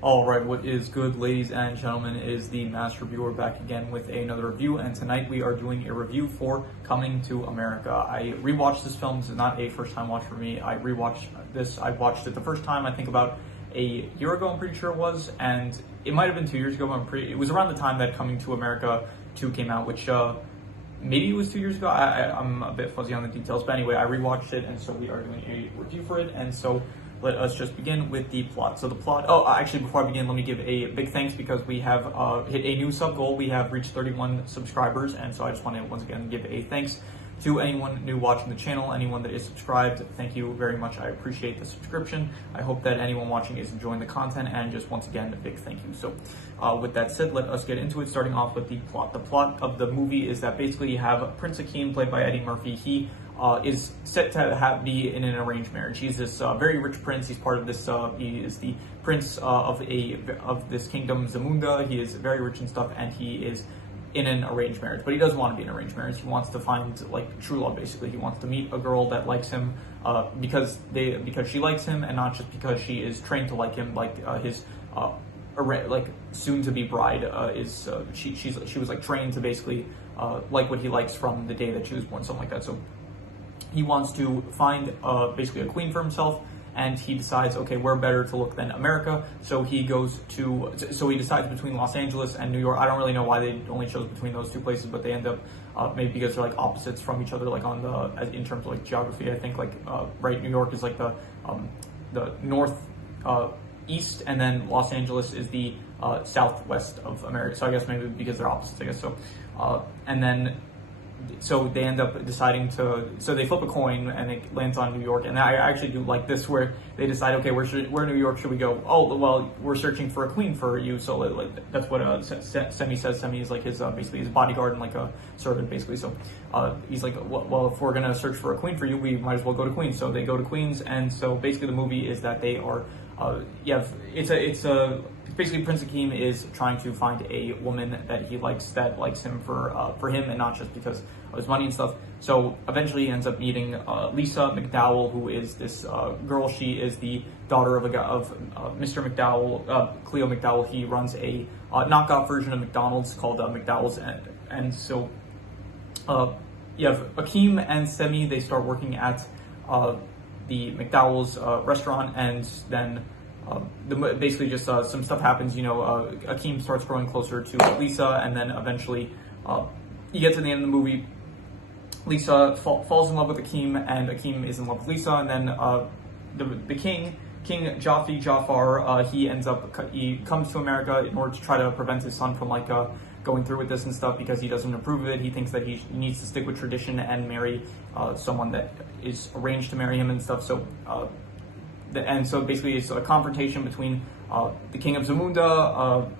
All right, what is good, ladies and gentlemen, is the Master Reviewer back again with another review, and tonight we are doing a review for Coming to America. I rewatched this film. This is not a first-time watch for me. I rewatched this. I watched it the first time, I think about a year ago, I'm pretty sure it was, and it might have been 2 years ago, but it was around the time that Coming to America 2 came out, which maybe it was 2 years ago. I'm a bit fuzzy on the details, but anyway, I rewatched it, and so we are doing a review for it, and so let us just begin with the plot. So the plot, actually before I begin, let me give a big thanks because we have hit a new sub goal. We have reached 31 subscribers, and so I just want to once again give a thanks to anyone new watching the channel, anyone that is subscribed. Thank you very much. I appreciate the subscription. I hope that anyone watching is enjoying the content, and just once again, a big thank you. So with that said, let us get into it, starting off with the plot. The plot of the movie is that basically you have Prince Akeem, played by Eddie Murphy. He is set to be in an arranged marriage. He's this very rich prince. He's part of this. He is the prince of this kingdom, Zamunda. He is very rich and stuff, and he is in an arranged marriage. But he doesn't want to be in an arranged marriage. He wants to find like true love. Basically, he wants to meet a girl that likes him because she likes him, and not just because she is trained to like him. Like his soon to be bride she was like trained to basically like what he likes from the day that she was born, something like that. So he wants to find basically a queen for himself, and he decides, okay, where better to look than America? So he decides between Los Angeles and New York. I don't really know why they only chose between those two places, but they end up maybe because they're like opposites from each other, like in terms of like geography. I think right, New York is like the north east, and then Los Angeles is the southwest of America. So I guess maybe because they're opposites, I guess. So and then so they end up deciding so they flip a coin and it lands on New York. And I actually do like this, where they decide, okay, where in New York should we go? Oh, well, we're searching for a queen for you. So that's what Semi says. Semi is like his basically his bodyguard and like a servant, basically. So he's like, well, if we're gonna search for a queen for you, we might as well go to Queens. So they go to Queens, and so basically the movie is that they are basically Prince Akeem is trying to find a woman that he likes, that likes him for him, and not just because of his money and stuff. So eventually he ends up meeting Lisa McDowell, who is this girl. She is the daughter of Mr. McDowell, Cleo McDowell. He runs a knockoff version of McDonald's called McDowell's, and so you have Akeem and Semi. They start working at the McDowell's restaurant, and then basically just some stuff happens. Akeem starts growing closer to Lisa, and then eventually you get to the end of the movie. Lisa falls in love with Akeem, and Akeem is in love with Lisa, and then the King Jafar, he comes to America in order to try to prevent his son from going through with this and stuff, because he doesn't approve of it. He thinks that he needs to stick with tradition and marry someone that is arranged to marry him and stuff. So and so basically it's a confrontation between the King of Zamunda,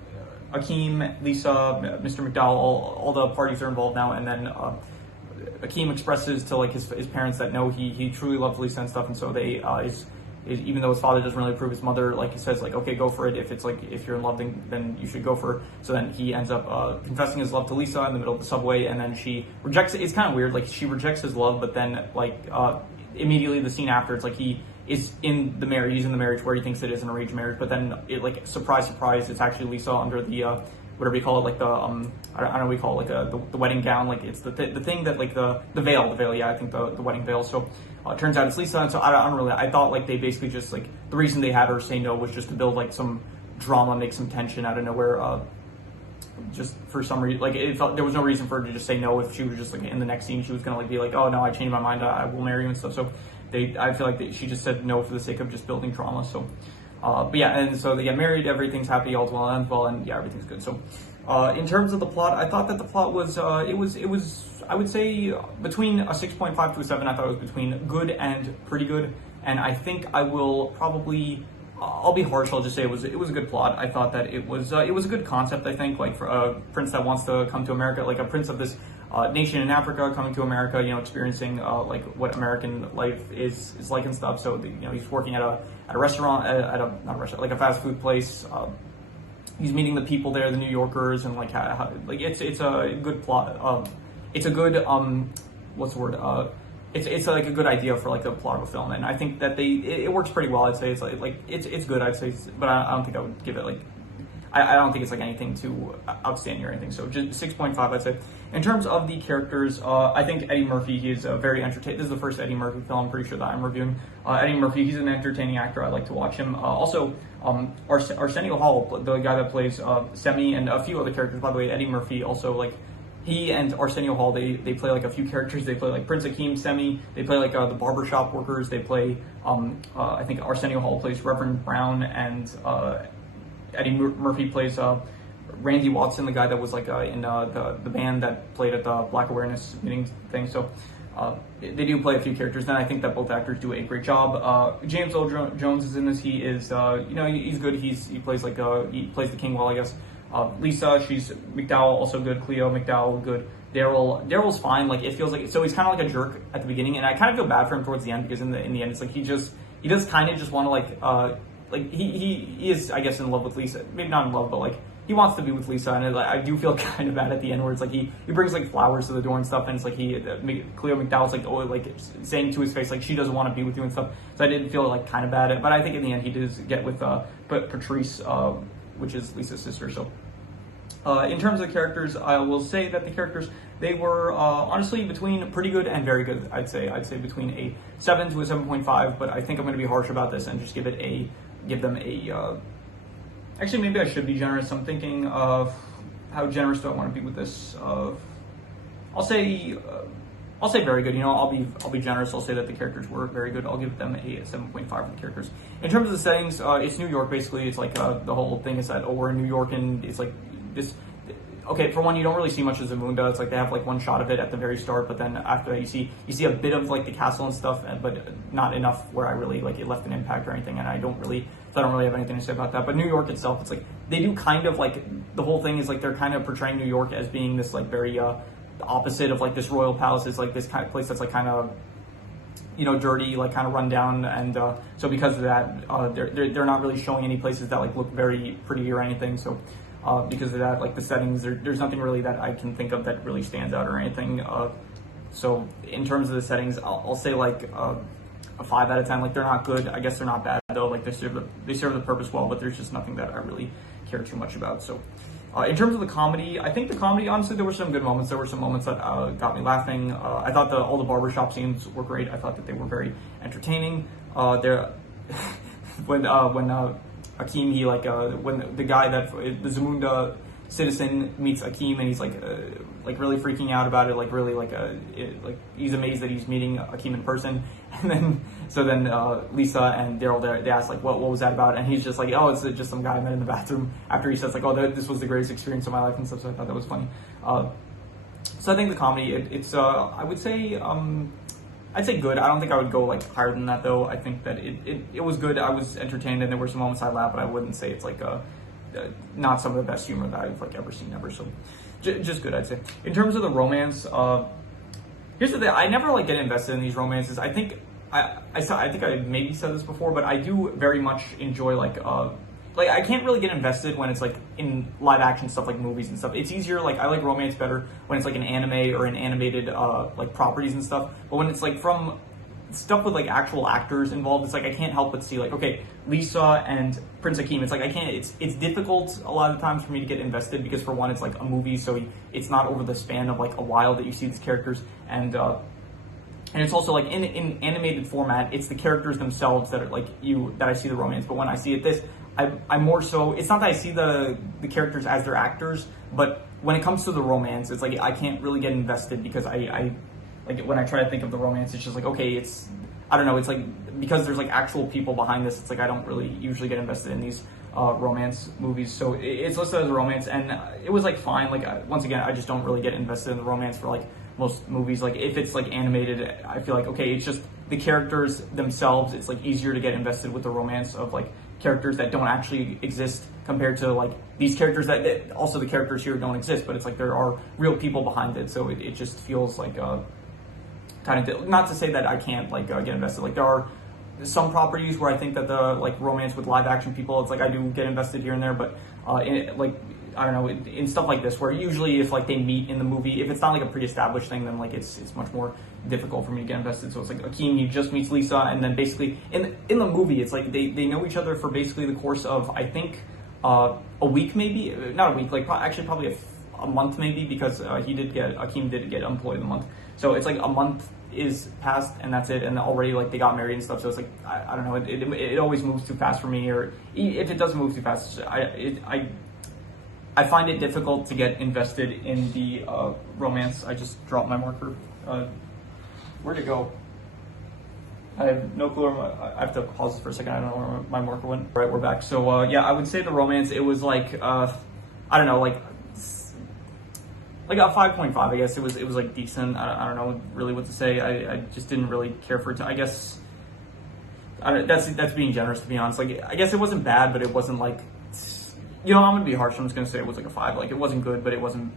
Akeem, Lisa, Mr. McDowell. All the parties are involved now, and then Akeem expresses to his parents that no, he truly loves Lisa and stuff, and so they even though his father doesn't really approve, his mother he says okay, go for it. If you're in love, then you should go for it. So then he ends up confessing his love to Lisa in the middle of the subway, and then she rejects it. It's kind of weird, she rejects his love, but then immediately the scene after, it's he is in the marriage. He's in the marriage where he thinks it is an arranged marriage, but then it surprise, it's actually Lisa under the whatever you call it, I don't know what we call it, the wedding gown. It's the thing that the veil. Yeah, I think the wedding veil. So it turns out it's Lisa, and so I thought they basically just the reason they had her say no was just to build some drama, make some tension out of nowhere. Just for some reason, it felt there was no reason for her to just say no if she was just in the next scene she was gonna be oh no, I changed my mind, I will marry you and stuff. So I feel she just said no for the sake of just building drama. So but yeah, and so they get married, everything's happy, all's well and ends well, and yeah, everything's good. So in terms of the plot, I thought that the plot was it was I would say between a 6.5 to a 7. I thought it was between good and pretty good, and I think I'll be harsh. I'll just say it was a good plot. I thought that it was a good concept. I think for a prince that wants to come to America, a prince of this nation in Africa coming to America, experiencing what American life is like and stuff. So he's working at a restaurant, not a restaurant, a fast food place. He's meeting the people there, the New Yorkers, and it's a good plot. It's a good what's the word? it's like a good idea for like the plot of a film, and I think that it works pretty well. I'd say it's like it's good. I'd say, but I don't think I would give it like. I don't think it's like anything too outstanding or anything. So just 6.5, I'd say. In terms of the characters, I think Eddie Murphy, he is very entertaining. This is the first Eddie Murphy film I'm pretty sure that I'm reviewing. Eddie Murphy, he's an entertaining actor. I like to watch him. Also, Arsenio Hall, the guy that plays Semi, and a few other characters. By the way, Eddie Murphy also, like, he and Arsenio Hall, they play like a few characters. They play like Prince Akeem, Semi. They play like the barbershop workers. They play, I think Arsenio Hall plays Reverend Brown, and Eddie Murphy plays Randy Watson, the guy that was like in the band that played at the Black Awareness meeting thing. So they do play a few characters. Then I think that both actors do a great job. James Earl Jones is in this. He is, he's good. He plays like he plays the king well, I guess. Lisa, she's McDowell, also good. Cleo McDowell, good. Daryl's fine. Like, it feels like, so he's kind of like a jerk at the beginning, and I kind of feel bad for him towards the end, because in the end, it's like he does kind of just want to like he is, I guess, in love with Lisa. Maybe not in love, but like he wants to be with Lisa, and I do feel kind of bad at the end, where it's like he brings like flowers to the door and stuff, and it's like Cleo McDowell's like saying to his face like she doesn't want to be with you and stuff. So I didn't feel like kind of bad, but I think in the end he does get with Patrice, which is Lisa's sister. So in terms of the characters, I will say that the characters, they were honestly between pretty good and very good. I'd say between a 7 to a 7.5, but I think I'm going to be harsh about this and just give them a. Actually, maybe I should be generous. I'm thinking of how generous do I want to be with this. I'll say very good. I'll be generous. I'll say that the characters were very good. I'll give them a 7.5 for the characters. In terms of the settings, it's New York basically. It's like the whole thing is that we're in New York, and it's like this. Okay, for one, you don't really see much of Zamunda. It's like they have like one shot of it at the very start, but then after that, you see a bit of like the castle and stuff, but not enough where I really like it left an impact or anything. And I don't really have anything to say about that. But New York itself, it's like they do kind of like, the whole thing is like they're kind of portraying New York as being this like very the opposite of like this royal palace. Is like this kind of place that's like kind of dirty, like kind of run down, and so because of that, they're not really showing any places that like look very pretty or anything. So. Because of that, like the settings, there's nothing really that I can think of that really stands out or anything. So in terms of the settings, I'll say like a 5 out of 10. Like, they're not good. I guess they're not bad though. Like they serve the purpose well, but there's just nothing that I really care too much about. So in terms of the comedy, I think the comedy, honestly, there were some good moments. There were some moments that got me laughing. I thought all the barbershop scenes were great. I thought that they were very entertaining. When Akeem, he when the guy that the Zamunda citizen meets Akeem, and he's like really freaking out about it, like really like he's amazed that he's meeting Akeem in person, and then Lisa and Daryl, they ask like what was that about, and he's just like, oh, it's just some guy I met in the bathroom, after he says like, oh, this was the greatest experience of my life and stuff. So I thought that was funny. So I think the comedy, it's I would say I'd say good. I don't think I would go like higher than that though. I think that it was good. I was entertained, and there were some moments I laughed, but I wouldn't say it's like not some of the best humor that I've like ever seen ever. So just good, I'd say. In terms of the romance, here's the thing. I never like get invested in these romances. I think I think I maybe said this before, but I do very much enjoy like I can't really get invested when it's like in live action stuff, like movies and stuff. It's easier, like I like romance better when it's like an anime or an animated like properties and stuff. But when it's like from stuff with like actual actors involved, it's like I can't help but see like, okay, Lisa and Prince Akeem, it's like I can't, it's difficult a lot of times for me to get invested, because for one, it's like a movie, so it's not over the span of like a while that you see these characters, and it's also like in animated format, it's the characters themselves that are like that I see the romance. But when I see it I'm more so, it's not that I see the characters as their actors, but when it comes to the romance, it's like I can't really get invested, because I like when I try to think of the romance, it's just like, okay, I don't know, it's like because there's like actual people behind this, it's like I don't really usually get invested in these romance movies. So it's listed as a romance, and it was like fine. Like once again, I just don't really get invested in the romance for like most movies. Like if it's like animated, I feel like, okay, it's just the characters themselves. It's like easier to get invested with the romance of like characters that don't actually exist, compared to like these characters that also the characters here don't exist, but it's like there are real people behind it. So it just feels like kind of, not to say that I can't like get invested. Like there are some properties where I think that the like romance with live action people, it's like I do get invested here and there, but like I don't know, in stuff like this where usually if like they meet in the movie, if it's not like a pre-established thing, then like it's much more difficult for me to get invested. So it's like Akeem, he just meets Lisa, and then basically in the movie, it's like they know each other for basically the course of I think a week, maybe not a week, like actually probably a month maybe, because Akeem did get employed in the month. So it's like a month is passed and that's it, and already like they got married and stuff. So it's like I don't know, it always moves too fast for me, or if it doesn't move too fast, I find it difficult to get invested in the romance. I just dropped my marker. Where'd it go? I have no clue. I have to pause this for a second. I don't know where my marker went. All right, we're back. So yeah, I would say the romance, it was like I don't know, like a 5.5. I guess it was like decent. I don't know really what to say. I just didn't really care for it. I guess that's being generous, to be honest. Like I guess it wasn't bad, but it wasn't like, you know, I'm gonna be harsh. I'm just gonna say it was like a 5. Like it wasn't good, but it wasn't.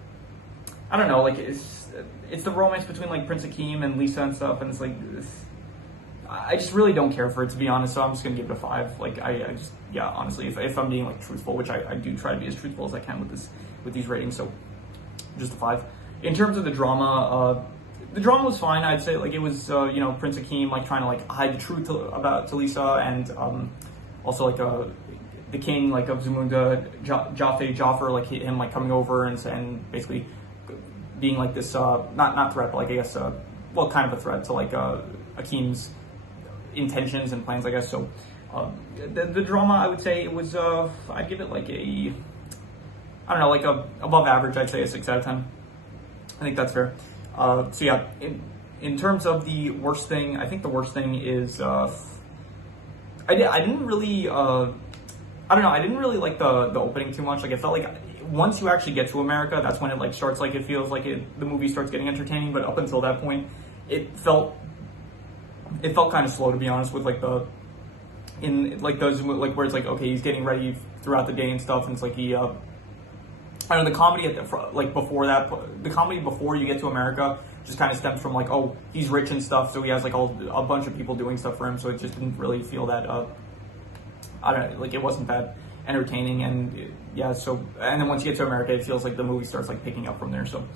I don't know. Like it's the romance between like Prince Akeem and Lisa and stuff, and it's like I just really don't care for it, to be honest. So I'm just gonna give it a 5. Like I just, yeah, honestly, if I'm being like truthful, which I do try to be as truthful as I can with these ratings, so just a 5. In terms of the drama was fine. I'd say like it was you know, Prince Akeem like trying to like hide the truth to Lisa, and also like the king like of Zamunda, Jafar, like him like coming over and basically being like this not threat, but like I guess well, kind of a threat to like Akeem's intentions and plans, I guess. So the drama, I would say it was I'd give it like a, I don't know, like a above average. I'd say a 6 out of 10. I think that's fair. So yeah, in terms of the worst thing, I think the worst thing is I didn't really I don't know, I didn't really like the opening too much. Like it felt like once you actually get to America, that's when it like starts, like it feels like the movie starts getting entertaining. But up until that point, it felt kind of slow, to be honest, with like in like those like where it's like, okay, he's getting ready throughout the day and stuff, and it's like he I don't know, the comedy at the like before that, the comedy before you get to America just kind of stems from like, oh, he's rich and stuff, so he has like a bunch of people doing stuff for him, so it just didn't really feel that I don't know, like it wasn't that entertaining. And yeah, so, and then once you get to America, it feels like the movie starts like picking up from there. So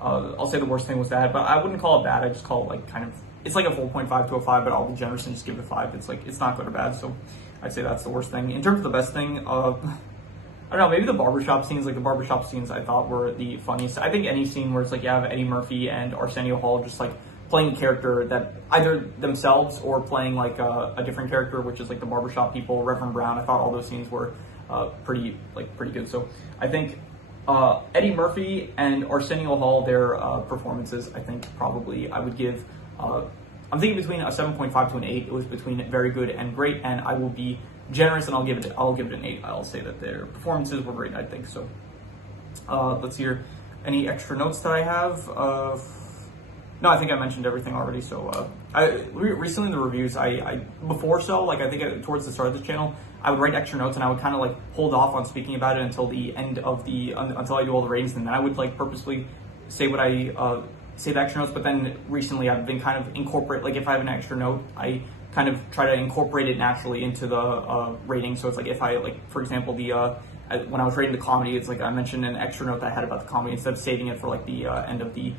I'll say the worst thing was that, but I wouldn't call it bad. I just call it like kind of, it's like a 4.5 to a 5, but I'll be generous and just give it a 5. It's like, it's not good or bad. So I'd say that's the worst thing. In terms of the best thing, I don't know, maybe the barbershop scenes. Like the barbershop scenes I thought were the funniest. I think any scene where it's like you have Eddie Murphy and Arsenio Hall just like playing a character that either themselves or playing like a different character, which is like the barbershop people, Reverend Brown. I thought all those scenes were pretty good. So I think Eddie Murphy and Arsenio Hall, their performances, I think probably I would give, I'm thinking between a 7.5 to an 8. It was between very good and great, and I will be generous and I'll give it an 8. I'll say that their performances were great, I think. So let's hear any extra notes that I have. No, I think I mentioned everything already. So recently in the reviews, I before, so like I think towards the start of this channel, I would write extra notes and I would kind of like hold off on speaking about it until the end of until I do all the ratings, and then I would like purposely say what I say the extra notes. But then recently I've been kind of incorporate, like if I have an extra note, I kind of try to incorporate it naturally into the rating. So it's like if I like, for example, the when I was rating the comedy, it's like I mentioned an extra note that I had about the comedy instead of saving it for like the end of the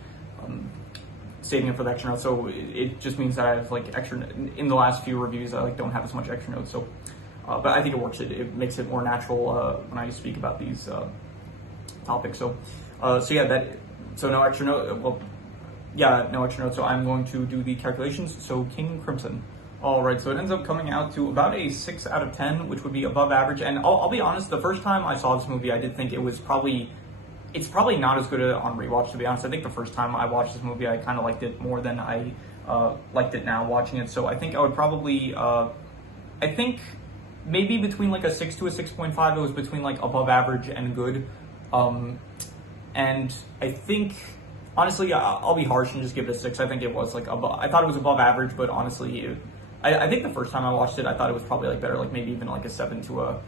saving it for the extra notes. So it just means that I have like extra in the last few reviews. I like don't have as much extra notes. So, but I think it works. It makes it more natural when I speak about these topics. So, so yeah, so no extra note. Well, yeah, no extra notes. So I'm going to do the calculations. So King Crimson. All right, so it ends up coming out to about a 6 out of 10, which would be above average. And I'll be honest, the first time I saw this movie, I did think it was it's probably not as good on rewatch, to be honest. I think the first time I watched this movie, I kind of liked it more than I liked it now watching it. So I think I would probably, I think maybe between like a 6 to a 6.5, it was between like above average and good. And I think, honestly, I'll be harsh and just give it a 6. I think it was like I thought it was above average, but honestly, I think the first time I watched it, I thought it was probably like better, like maybe even like a 7 to a,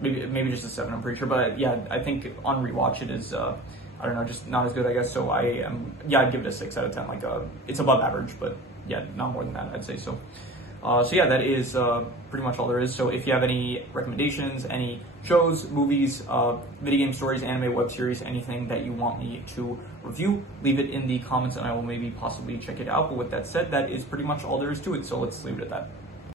maybe just a 7, I'm pretty sure. But yeah, I think on rewatch it is, I don't know, just not as good, I guess. So I'd give it a 6 out of 10. Like it's above average, but yeah, not more than that, I'd say. So So yeah, that is pretty much all there is. So if you have any recommendations, any shows, movies, video game stories, anime, web series, anything that you want me to review, leave it in the comments and I will maybe possibly check it out. But with that said, that is pretty much all there is to it. So let's leave it at that.